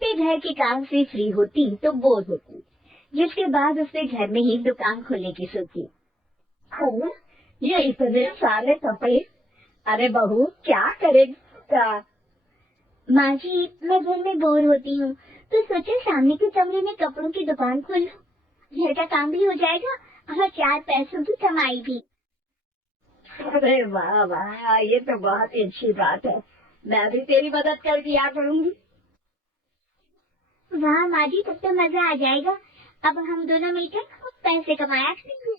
पे घर के काम से फ्री होती तो बोर होती, जिसके बाद उसने घर में ही दुकान खोलने की सोची। ये इतने सारे कपड़े, अरे बहू क्या करेगा? माँ जी, मैं घर में बोर होती हूँ तो सोचा सामने के कमरे में कपड़ों की दुकान खोल लूं। घर का काम भी हो जाएगा और 4 पैसों की कमाई भी। अरे वाह वाह, ये तो बहुत ही अच्छी बात है। मैं भी तेरी मदद कर दिया करूंगी। वाह माँ जी, तब तो मजा आ जाएगा। अब हम दोनों मिलकर खूब पैसे कमाया करेंगे।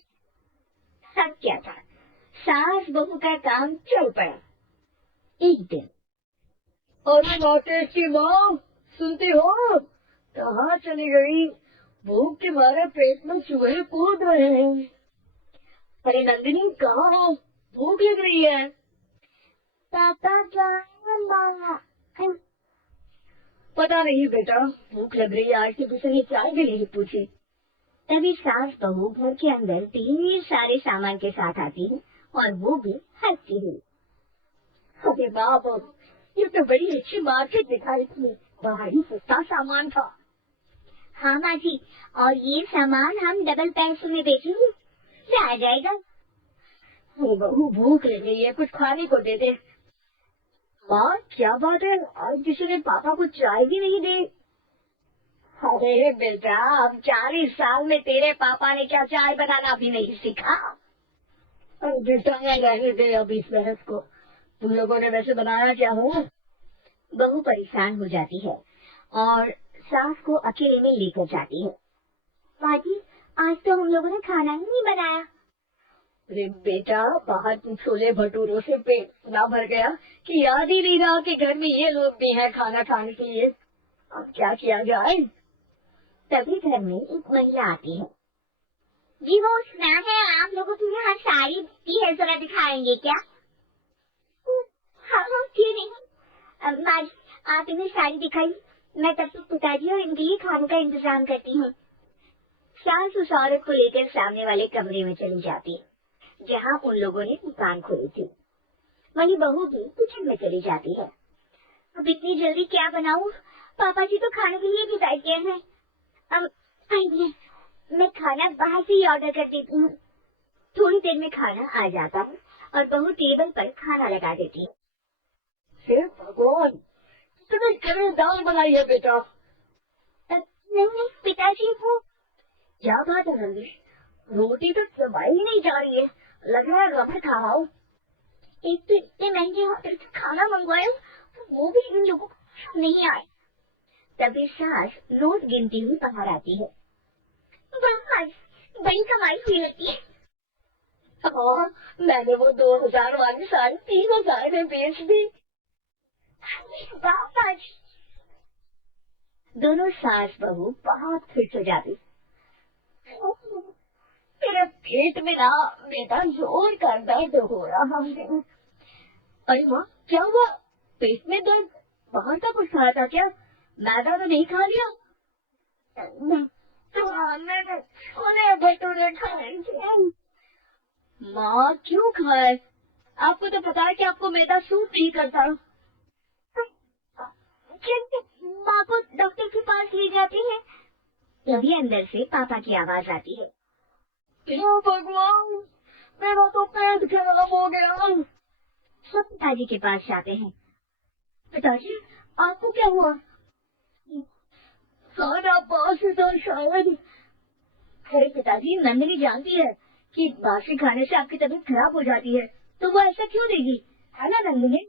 सब क्या था, सास बहू का काम चल पड़ा। एक दिन, अरे नोटिस की माँ, सुनती हो? कहाँ चली गई? भूख के मारे पेट में चूहे कूद रहे हैं। अरे नंदिनी, कहाँ हो? भूख लग रही है। पापा क्या? पता नहीं बेटा, भूख लग रही है। आज तो किसी ने चाय भी नहीं पूछी। तभी सास बहू घर के अंदर ढेर सारे सामान के साथ आती है और वो भी हंसती हुई। अरे बाप, ये तो बड़ी अच्छी मार्केट दिखाई थी, भारी सस्ता सामान था। हाँ माँ जी, और ये सामान हम डबल पैसों में बेचेंगे, क्या आ जाएगा? बहू भूख लग रही है, कुछ खाने को दे दे। माँ क्या बात है, आज किसी ने पापा को चाय भी नहीं दी? अरे बेटा, अब 40 साल में तेरे पापा ने क्या चाय बनाना भी नहीं सीखा? बेटा रहने दे अब इस बहस को। तुम लोगों ने वैसे बनाया क्या हो? बहू परेशान हो जाती है और सास को अकेले में लेकर जाती है। माँ जी, आज तो हम लोगों ने खाना ही नहीं बनाया। अरे बेटा, बाहर तुम छोले भटूरों से पेट इतना भर गया कि याद ही नहीं रहा कि घर में ये लोग भी हैं खाना खाने के लिए। अब क्या किया जाए? तभी घर में एक महिला आती है। जी, वो सुना है आप लोगों के यहाँ साड़ी बिकती है, जरा दिखाएंगे क्या? हाँ हाँ, क्यों नहीं। माँ जी, आप इन्हें साड़ी दिखाइए, मैं तब तक पिताजी और इनके लिए खाने का इंतजाम करती हूँ। सास उस औरत को लेकर सामने वाले कमरे में चली जाती है जहाँ उन लोगों ने दुकान खोली थी। वही बहू भी किचन में चली जाती है। अब इतनी जल्दी क्या बनाऊं? पापा जी तो खाने के लिए भी बैठ गए हैं। अब आइए, मैं खाना बाहर से ही ऑर्डर कर देती हूँ। थोड़ी देर में खाना आ जाता है और बहू टेबल पर खाना लगा देती है। भगवान, तुम्हें कड़े दाल बनाई है बेटा? नहीं पिताजी, वो क्या बात है नंदी, रोटी तो चबाई ही नहीं जा रही है, लग रहा है रबर खा रहा हूँ। एक तो इतने महंगे होटल से खाना मंगवाया, वो भी इन लोगों को नहीं आए। तभी सास नोट गिनती हुई बाहर आती है। बड़ी कमाई हुई होती है। हाँ, मैंने वो 2000 वाली साड़ी 3000 में बेच दी। दोनों सास बहू बहुत खुश हो जाती। मेरे पेट में ना बेटा जोर का दर्द हो रहा है। अरे माँ, क्या हुआ? पेट में दर्द? बाहर का कुछ खाया था क्या? मैदा तो नहीं खा लिया? मैंने छोले भटूरे खाए थे। माँ क्यों खाए? आपको तो पता है कि आपको मैदा सूट नहीं करता। माँ को डॉक्टर के पास ले जाते हैं। तभी अंदर से पापा की आवाज आती है। भगवान, मेरा तो पेट खराब हो गया। सब पिताजी के पास जाते हैं। पिताजी, आपको क्या हुआ? खाना बासी था शायद। अरे पिताजी, नंदिनी जानती है कि बासी खाने से आपकी तबीयत खराब हो जाती है, तो वो ऐसा क्यों देगी, है ना नंदिनी?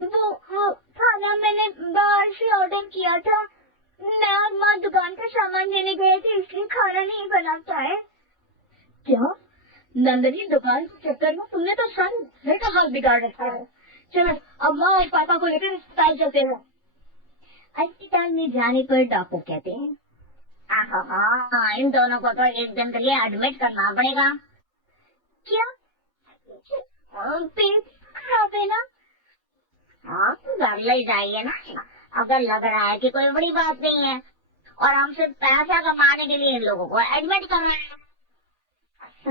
वो खाना मैंने बाहर से ऑर्डर किया था। मैं और माँ दुकान का सामान लेने गए थे, इसलिए खाना नहीं बना पाए। क्या नंदिनी, दुकान के चक्कर में तुमने तो सारे घर का हाल बिगाड़ रखा है। चलो अब माँ और पापा को लेकर अस्पताल चलते हैं। अस्पताल में जाने पर डॉक्टर कहते हैं, हाँ, इन दोनों को तो एक दिन के लिए एडमिट करना पड़ेगा। क्या? पेट खराब है ना? हाँ, घर ले जाइए ना, अगर लग रहा है कि कोई बड़ी बात नहीं है और हम सिर्फ पैसा कमाने के लिए इन लोगों को एडमिट कर रहे हैं।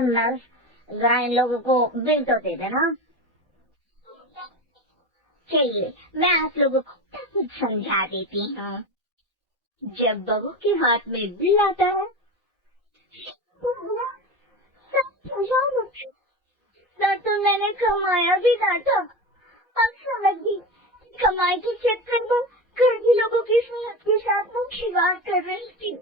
नर्स, जरा इन लोगों को बिल तो दे देना। चलिए, मैं आप लोगों को सब समझा देती हूँ। जब बहू के हाथ में बिल आता है तो मैंने कमाया भी ना था। अब समझ गई कमाई के चक्कर में कर्जी लोगों की सेहत के साथ मैं खिलवाड़ कर रही थी।